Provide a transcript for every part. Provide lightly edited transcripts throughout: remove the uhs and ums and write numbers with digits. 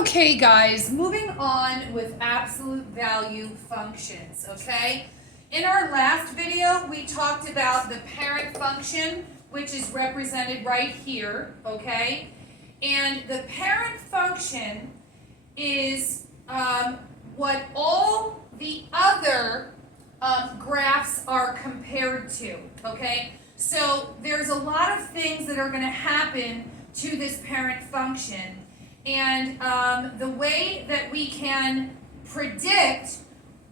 Okay, guys, moving on with absolute value functions, okay? In our last video, we talked about the parent function, which is represented right here, okay? And the parent function is what all the other graphs are compared to, okay? So there's a lot of things that are going to happen to this parent function. And the way that we can predict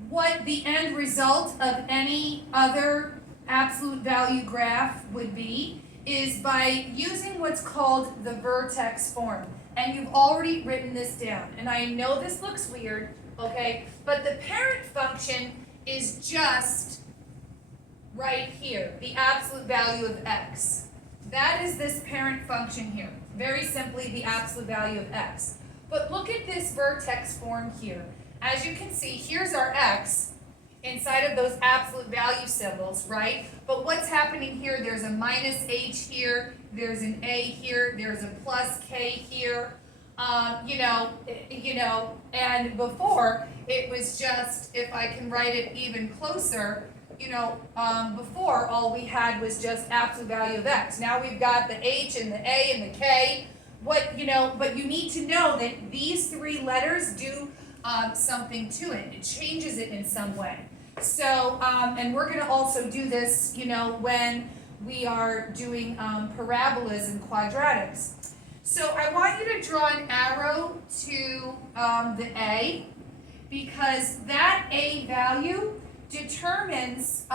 what the end result of any other absolute value graph would be is by using what's called the vertex form. And you've already written this down. And I know this looks weird, okay? But the parent function is just right here, the absolute value of x. That is this parent function here. Very simply, the absolute value of x. But look at this vertex form here. As you can see, here's our x inside of those absolute value symbols, right? But what's happening here, there's a minus h here, there's an a here, there's a plus k here. And before, it was just, if I can write it even closer, before all we had was just absolute value of x. Now we've got the h and the a and the k. But you need to know that these three letters do something to it. It changes it in some way. So, and we're going to also do this, when we are doing parabolas and quadratics. So I want you to draw an arrow to the a, because that a value determines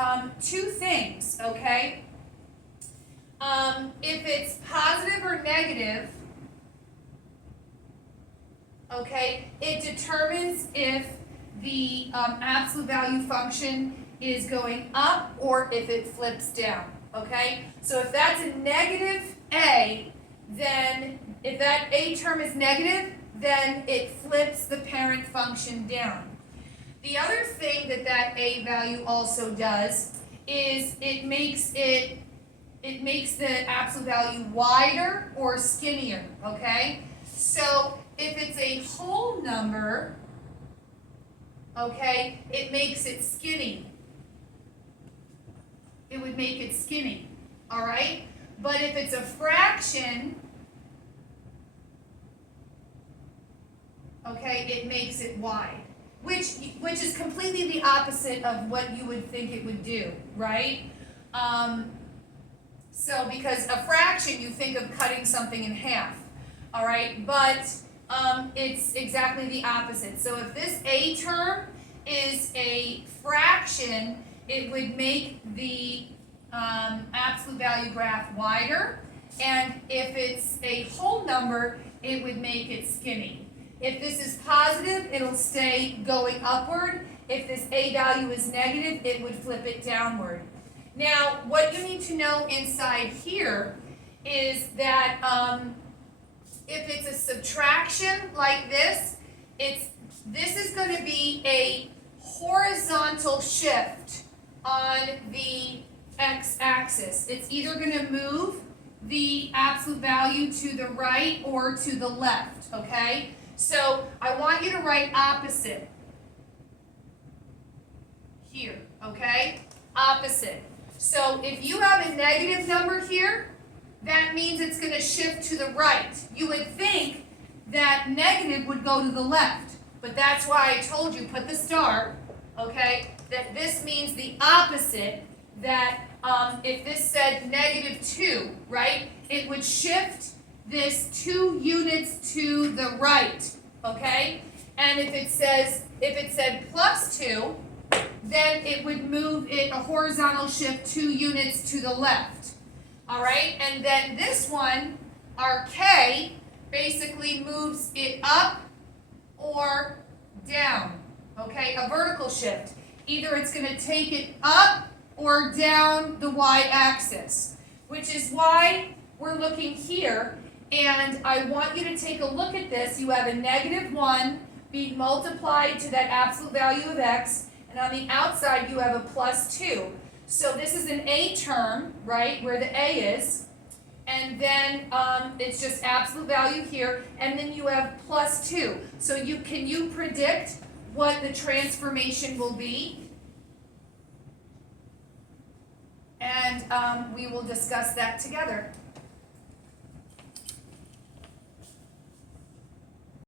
two things, okay? If it's positive or negative, okay, it determines if the absolute value function is going up or if it flips down, okay? So if that's a negative a, then if that a term is negative, then it flips the parent function down. The other thing that a value also does is it makes the absolute value wider or skinnier, okay? So if it's a whole number, okay, it makes it skinny. It would make it skinny, all right? But if it's a fraction, okay, it makes it wide, which is completely the opposite of what you would think it would do, right? So because a fraction, you think of cutting something in half, all right? But it's exactly the opposite. So if this a term is a fraction, it would make the absolute value graph wider. And if it's a whole number, it would make it skinny. If this is positive, it'll stay going upward. If this a value is negative, it would flip it downward. Now, what you need to know inside here is that if it's a subtraction like this is going to be a horizontal shift on the x-axis. It's either going to move the absolute value to the right or to the left, okay? So I want you to write opposite here, okay? Opposite. So if you have a negative number here, that means it's going to shift to the right. You would think that negative would go to the left, but that's why I told you, put the star, okay, that this means the opposite, that if this said -2, right, it would shift this 2 units to the right, okay? And if it said +2, then it would move it a horizontal shift 2 units to the left. All right, and then this one, our k, basically moves it up or down, okay, a vertical shift. Either it's going to take it up or down the y-axis, which is why we're looking here, and I want you to take a look at this. You have a -1 being multiplied to that absolute value of x, and on the outside you have a +2. So this is an a term, right, where the a is, and then, it's just absolute value here, and then you have plus 2. So can you predict what the transformation will be? And, we will discuss that together.